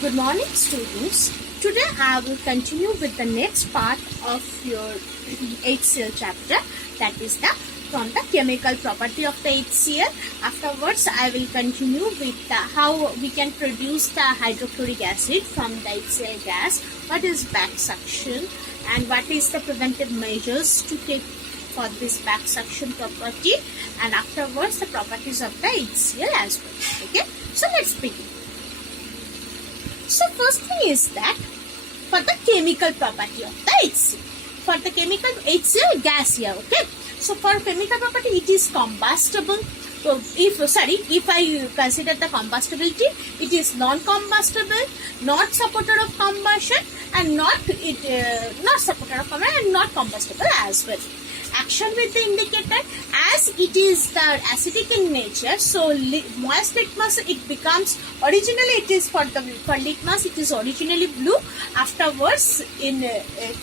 Good morning, students. Today I will continue with the next part of your HCl chapter, that is from the chemical property of the HCl. Afterwards, I will continue with how we can produce the hydrochloric acid from the HCl gas, what is back suction, and what is the preventive measures to take for this back suction property, and afterwards the properties of the HCl as well. Okay, so let's begin. So first thing is that for the chemical property of the HCl, for the chemical HCl gas here, okay. So for chemical property, it is combustible. So if I consider the combustibility, it is non-combustible, not supporter of combustion, and not supporter of combustion and not combustible as well. Action with the indicator, as it is the acidic in nature, so moist litmus, it becomes, originally it is for litmus, it is originally blue, afterwards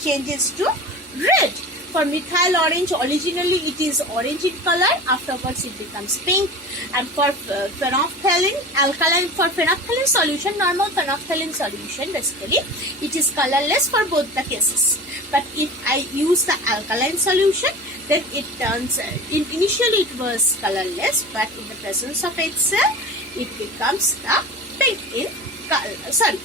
changes to red. For methyl orange, originally it is orange in color, afterwards it becomes pink. And for phenolphthalein, alkaline, for phenolphthalein solution, normal phenolphthalein solution, basically it is colorless for both the cases. But if I use the alkaline solution, then it turns, initially it was colorless, but in the presence of HCl, it becomes the pink in color,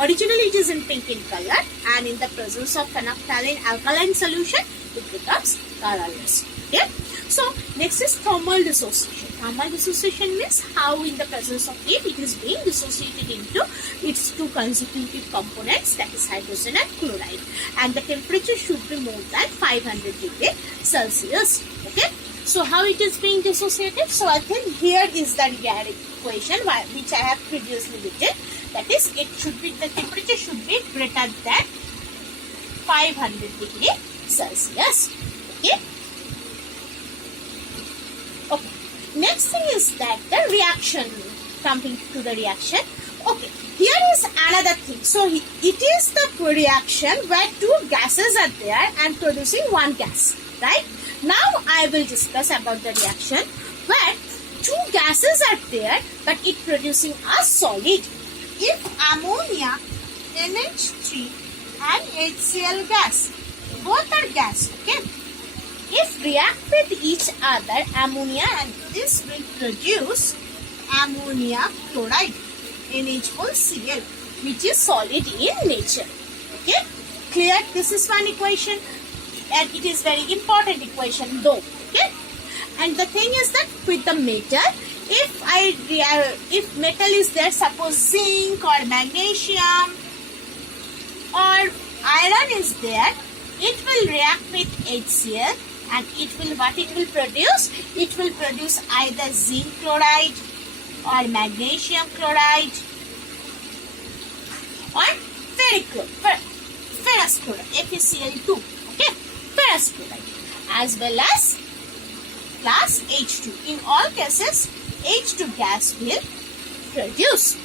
originally it is in pink in color, and in the presence of phenolphthalein alkaline solution, it becomes colorless. Okay. So next is thermal dissociation. Thermal dissociation means how in the presence of heat it is being dissociated into its two consecutive components, that is hydrogen and chloride, and the temperature should be more than 500 degrees Celsius. Okay. So how it is being dissociated? So I think here is the equation which I have previously written. That is, it should be, the temperature should be greater than 500 degrees Celsius. Okay. Okay. Next thing is that the reaction, coming to the reaction. Okay. Here is another thing. So it is the reaction where two gases are there and producing one gas. Right. Now I will discuss about the reaction where two gases are there but it producing a solid. If ammonia, NH3 and HCl gas, both are gas, okay. If react with each other, ammonia, and this will produce ammonia chloride, NH4Cl, which is solid in nature. Okay, clear? This is one equation, and it is very important equation though. Okay, and the thing is that with the metal, if metal is there, suppose zinc or magnesium or iron is there, it will react with HCl, and what it will produce? It will produce either zinc chloride or magnesium chloride or ferrous chloride, FeCl2, okay, ferrous chloride, as well as plus H2. In all cases, H2 gas will produce.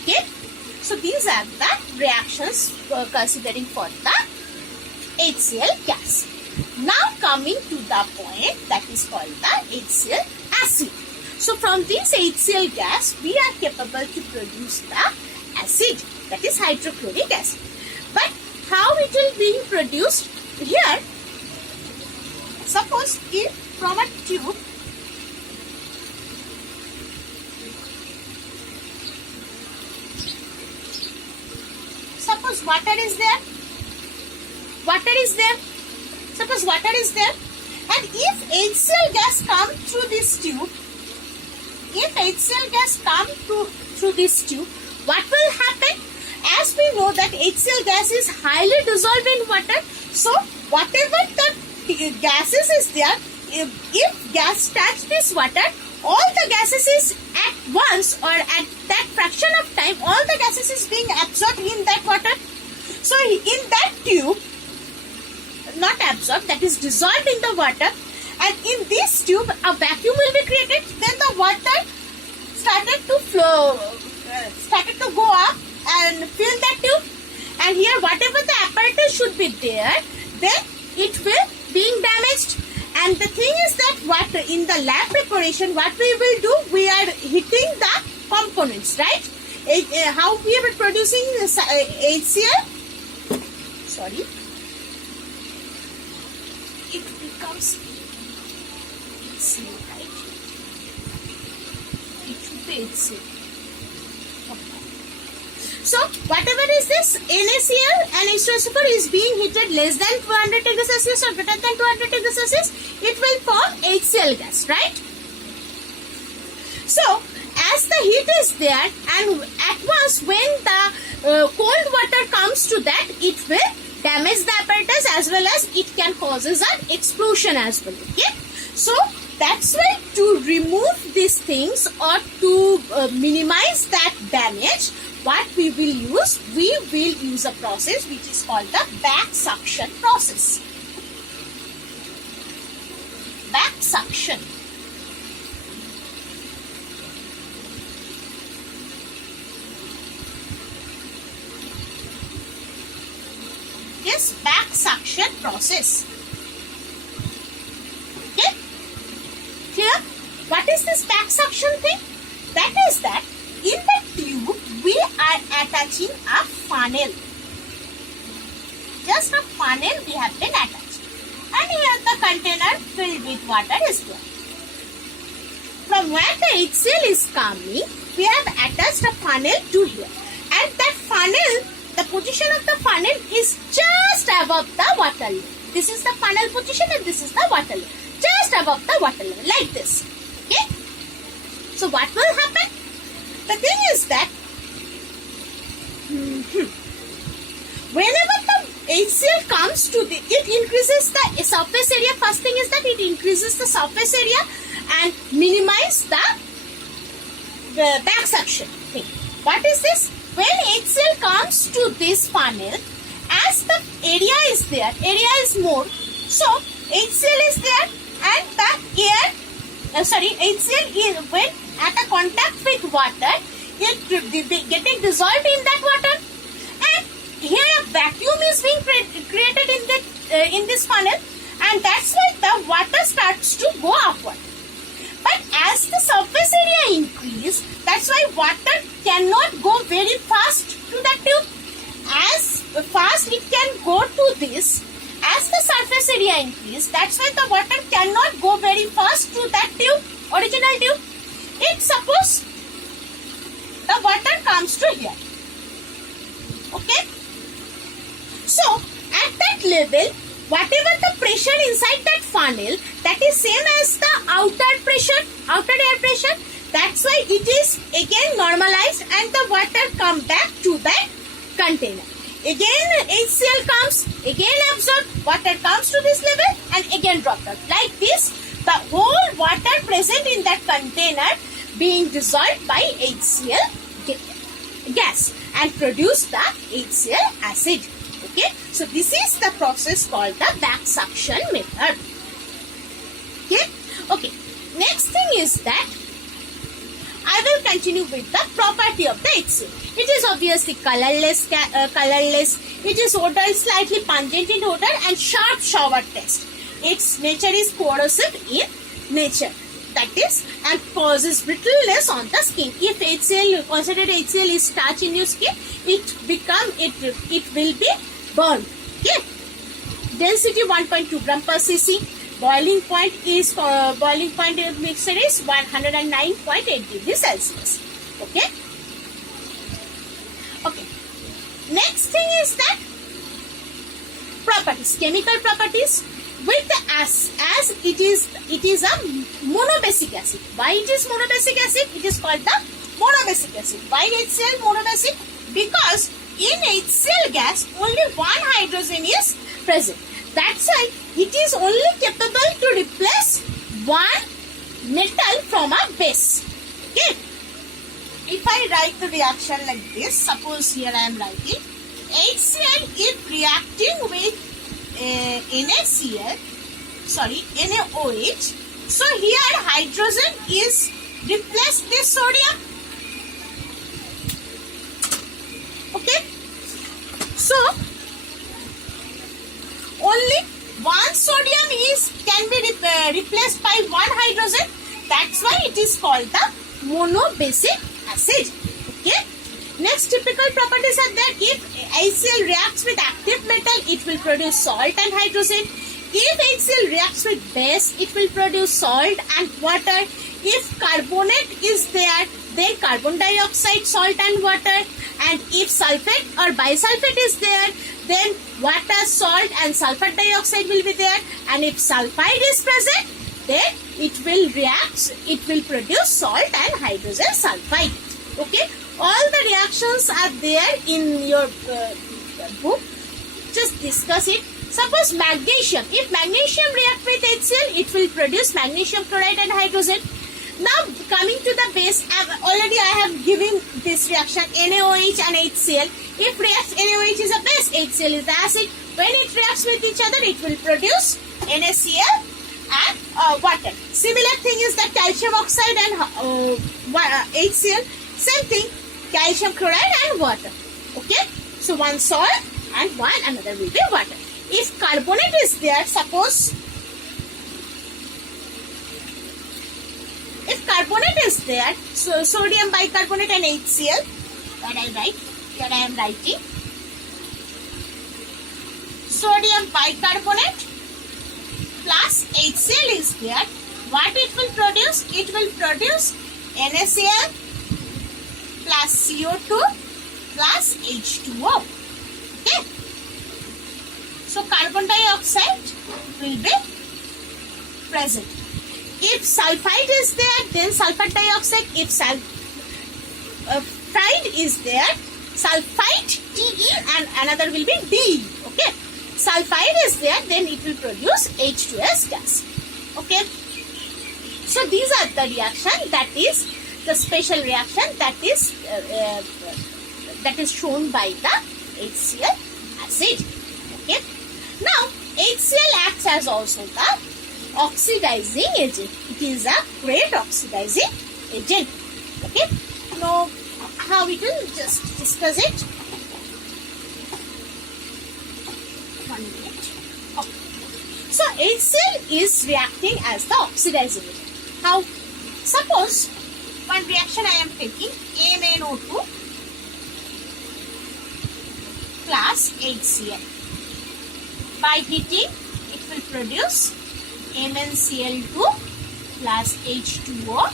Okay, so these are the reactions considering for the HCl gas. Now coming to the point that is called the HCl acid. So from this HCl gas, we are capable to produce the acid, that is hydrochloric acid. But how it will be produced? Here, suppose if from a tube, suppose water is there, suppose water is there, and if HCl gas come through this tube, through this tube, what will happen? As we know that HCl gas is highly dissolved in water, so whatever the gases is there, if gas touch this water, all the gases is at once or at that fraction of time, all the gases is being absorbed in that water. So in that tube, not absorbed, that is dissolved in the water, and in this tube a vacuum will be created. Then the water started to flow, started to go up and fill that tube, and here whatever the apparatus should be there, then it will being damaged. And the thing is that what in the lab preparation, what we will do, we are heating the components, right? How we are producing HCl? Sorry. It becomes HCl, right? It should be HCl. So whatever is this NaCl and H2SO4 is being heated less than 200 degrees Celsius or greater than 200 degrees Celsius, it will form HCl gas, right? So as the heat is there, and at once when the cold water comes to that, it will damage the apparatus as well as it can causes an explosion as well. Okay, so that's why to remove these things or to minimize that damage, what we will use a process which is called the back suction process. Back suction. Yes, back suction process. Okay, clear? What is this back suction thing? That is that in the tube we are attaching a funnel. Just a funnel we have been attached, and here the container filled with water is there. From where the HCl is coming, we have attached a funnel to here, and that funnel, the position of the funnel is just above the water level. This is the funnel position and this is the water level. Just above the water level, like this. Okay? So what will happen? The thing is that whenever the HCl comes to it increases the surface area. First thing is that it increases the surface area and minimize the back suction thing. What is this? When HCl comes to this funnel, as the area is there, area is more, so HCl is there and the air, HCl is when at a contact with water, it getting dissolved in that water, and here a vacuum is being created in this funnel, and that's why the water starts to go upward. But as the surface area increase, that's why water cannot go very fast to the tube. As fast it can go to this, as the surface area increase, that's why the water cannot go very fast to that tube, original tube. It suppose the water comes to here. Okay. So at that level, whatever the pressure inside that funnel, that is same as the outer pressure, outer air pressure. That's why it is again normalized and the water come back to that container. Again HCl comes, again absorbed, water comes to this level and again dropped out. Like this, the whole water present in that container being dissolved by HCl gas and produce the HCl acid. Okay, so this is the process called the back suction method. Okay, next thing is that I will continue with the property of the HCl. It is obviously colorless. It is odor, slightly pungent in odor and sharp shower taste. Its nature is corrosive in nature. That is, and causes brittleness on the skin. If HCl, considered HCl is touch in your skin, it will be burned. Okay. Density 1.2 gram per cc. Boiling point of mixture is 109.8 degrees Celsius. Okay. Okay. Next thing is that properties, chemical properties. With the as it is a monobasic acid. Why it is monobasic acid? It is called the monobasic acid. Why HCl monobasic? Because in HCl gas only one hydrogen is present. That's why it is only capable to replace one metal from a base. Okay. If I write the reaction like this, suppose here I am writing HCl is reacting with NaOH. So here hydrogen is replaced with sodium. Okay. So only one sodium can be replaced by one hydrogen. That's why it is called the monobasic acid. Okay. Next typical properties are that if HCl reacts with active metal, it will produce salt and hydrogen. If HCl reacts with base, it will produce salt and water. If carbonate is there, then carbon dioxide, salt and water. And if sulfate or bisulfate is there, then water, salt and sulfur dioxide will be there. And if sulfide is present, then it will react, it will produce salt and hydrogen sulfide. Okay, all the reactions are there in your book. Just discuss it. Suppose magnesium. If magnesium react with HCl, it will produce magnesium chloride and hydrogen. Now coming to the base, already I have given this reaction NaOH and HCl. If reacts, NaOH is a base, HCl is the acid. When it reacts with each other, it will produce NaCl and water. Similar thing is the calcium oxide and HCl. Same thing, calcium chloride and water. Okay, so one salt and one another will be water. If carbonate is there, suppose if carbonate is there, so sodium bicarbonate and HCl, what I write, here I am writing, sodium bicarbonate plus HCl is there, what it will produce? It will produce NaCl plus CO2 plus H2O. Okay. So carbon dioxide will be present. If sulfide is there, then sulfur dioxide. If sulfide is there, sulfite Te and another will be De. Okay. Sulfide is there, then it will produce H2S gas. Okay. So these are the reaction, that is the special reaction that is shown by the HCl acid. Okay. Now HCl acts as also the oxidizing agent. It is a great oxidizing agent. Okay. Now how we will just discuss it. 1 minute. Okay. So HCl is reacting as the oxidizing agent. How? Suppose one reaction I am taking MnO2 plus HCl. By heating, it will produce MnCl2 plus H2O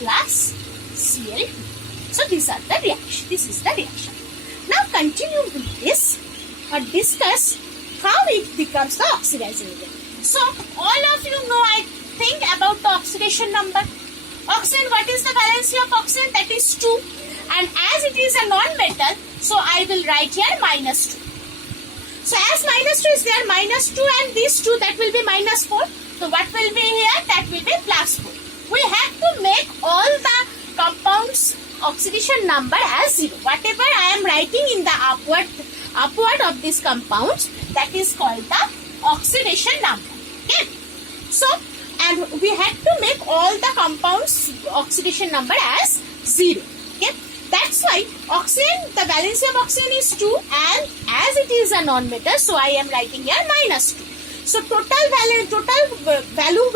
plus Cl2. So these are the reaction. This is the reaction. Now continue with this or discuss how it becomes the oxidizing agent. So all of you know, I think, about the oxidation number. Oxygen, what is the valency of oxygen? That is 2. And as it is a non-metal, so I will write here -2. So as -2 is there, -2 and these 2, that will be -4. So what will be here? That will be +4. We have to make all the compounds oxidation number as 0. Whatever I am writing in the upward of these compounds, that is called the oxidation number. Okay. So, and we have to make all the compounds oxidation number as 0. Okay. That's why oxygen, the valency of oxygen is 2, and as it is a non-metal, so I am writing here -2. So total value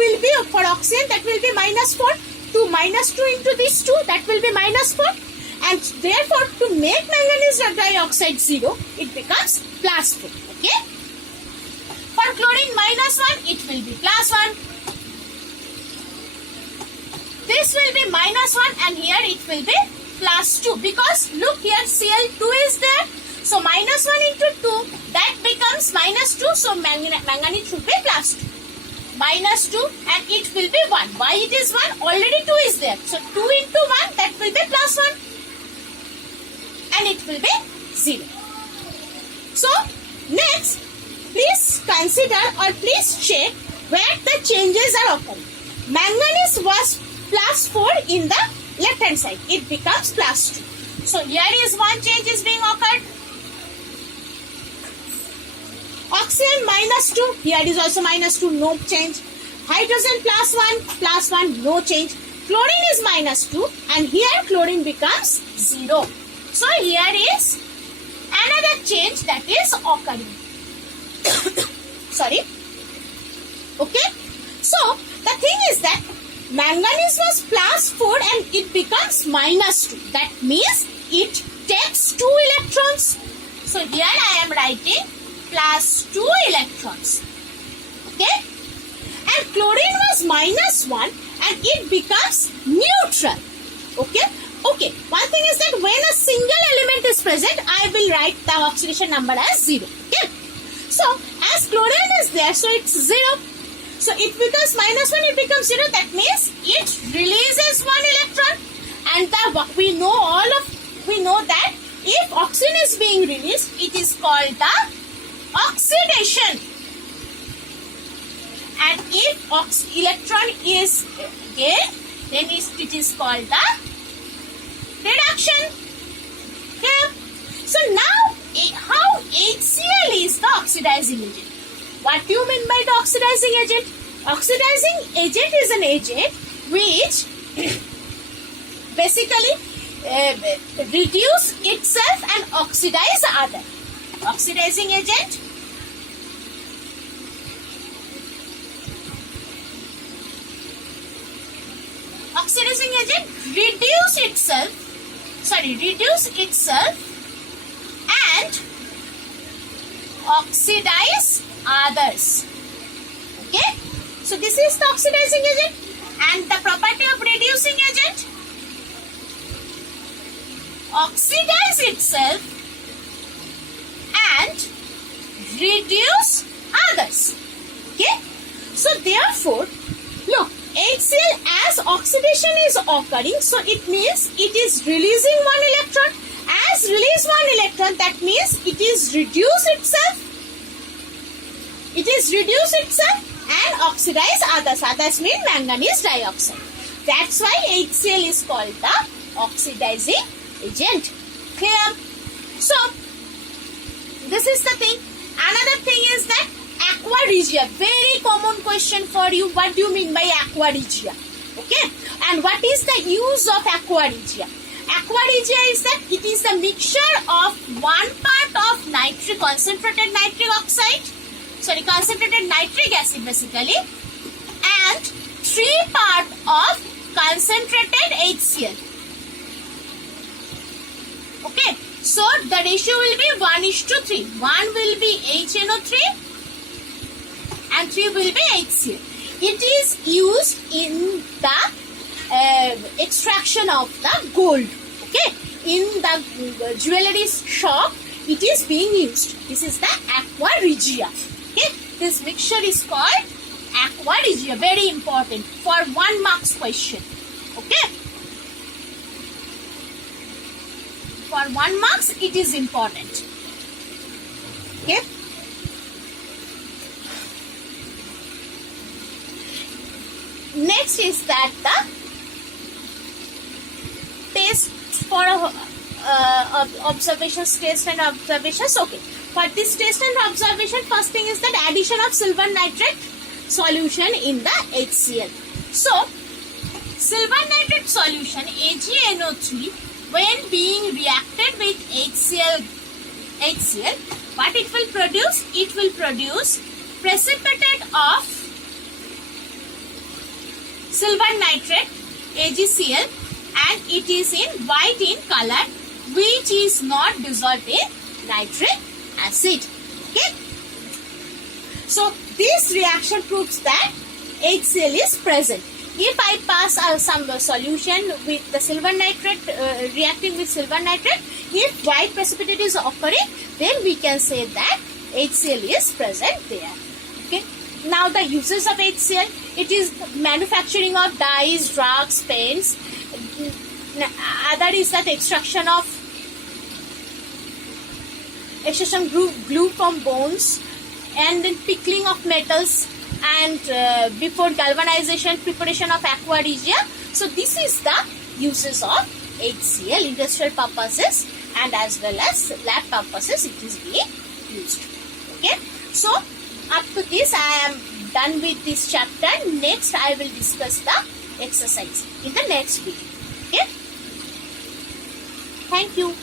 will be for oxygen, that will be -4. To -2 into this 2, that will be -4. And therefore, to make manganese dioxide 0, it becomes +4. Okay. For chlorine -1, it will be +1. This will be -1 and here it will be +2, because look here, Cl2 is there. So -1 into 2, that becomes -2. So manganese should be +2. -2 and it will be 1. Why it is 1? Already 2 is there. So 2 into 1, that will be +1. And it will be 0. So next, please consider or please check where the changes are occurring. Manganese was +4 in the left hand side. It becomes +2. So here is one change is being occurred. Oxygen -2. Here is also -2. No change. Hydrogen +1, no change. Chlorine is -2 and here chlorine becomes 0. So here is another change that is occurring. Sorry. Okay. So the thing is that manganese was +4 and it becomes -2. That means it takes 2 electrons. So here I am writing plus 2 electrons. Okay. And chlorine was -1 and it becomes neutral. Okay. Okay. One thing is that when a single element is present, I will write the oxidation number as 0. Okay. So as chlorine is there, so it's 0. So it becomes -1, it becomes 0. That means it releases 1 electron. And we know that if oxygen is being released, it is called the oxidation. And if electron is gained, then it is called the reduction. Okay. So now, how HCl is the oxidizing agent? What do you mean by the oxidizing agent? Oxidizing agent is an agent which basically reduce itself and oxidize other. Oxidizing agent reduce itself and oxidize others. Okay, so this is the oxidizing agent. And the property of reducing agent, oxidize itself and reduce others. Okay, so therefore, look, HCl as oxidation is occurring, so it means it is releasing 1 electron. As release 1 electron, that means it is reduce itself. It is reduce itself and oxidize others. Others mean manganese dioxide. That's why HCl is called the oxidizing agent. Clear? So this is the thing. Another thing is that aqua regia. Very common question for you. What do you mean by aqua regia? Okay. And what is the use of aqua regia? Aqua regia is that it is the mixture of 1 part of concentrated nitric acid basically, and 3 part of concentrated HCl. Okay, so the ratio will be 1:3. 1 will be HNO3 and 3 will be HCl. It is used in the extraction of the gold. Okay, in the jewelry shop, it is being used. This is the aqua regia. Okay, this mixture is called aqua regia. Very important for 1 marks question. Okay, for 1 marks it is important. Okay. Next is that the test for observations, test and observations. Okay, for this test and observation, first thing is that addition of silver nitrate solution in the HCl. So silver nitrate solution AgNO3, when being reacted with HCl, what it will produce? It will produce precipitate of silver nitrate AgCl, and it is in white in color, which is not dissolved in nitric acid. Okay, so this reaction proves that HCl is present. If I pass some solution with the silver nitrate, reacting with silver nitrate, if white precipitate is occurring, then we can say that HCl is present there. Okay. Now the uses of HCl, it is manufacturing of dyes, drugs, paints. Other is that extraction glue from bones, and then pickling of metals, and before galvanization, preparation of aqua regia. So this is the uses of HCl, industrial purposes and as well as lab purposes it is being used. Okay, so up to this I am done with this chapter. Next I will discuss the exercise in the next video. Okay, thank you.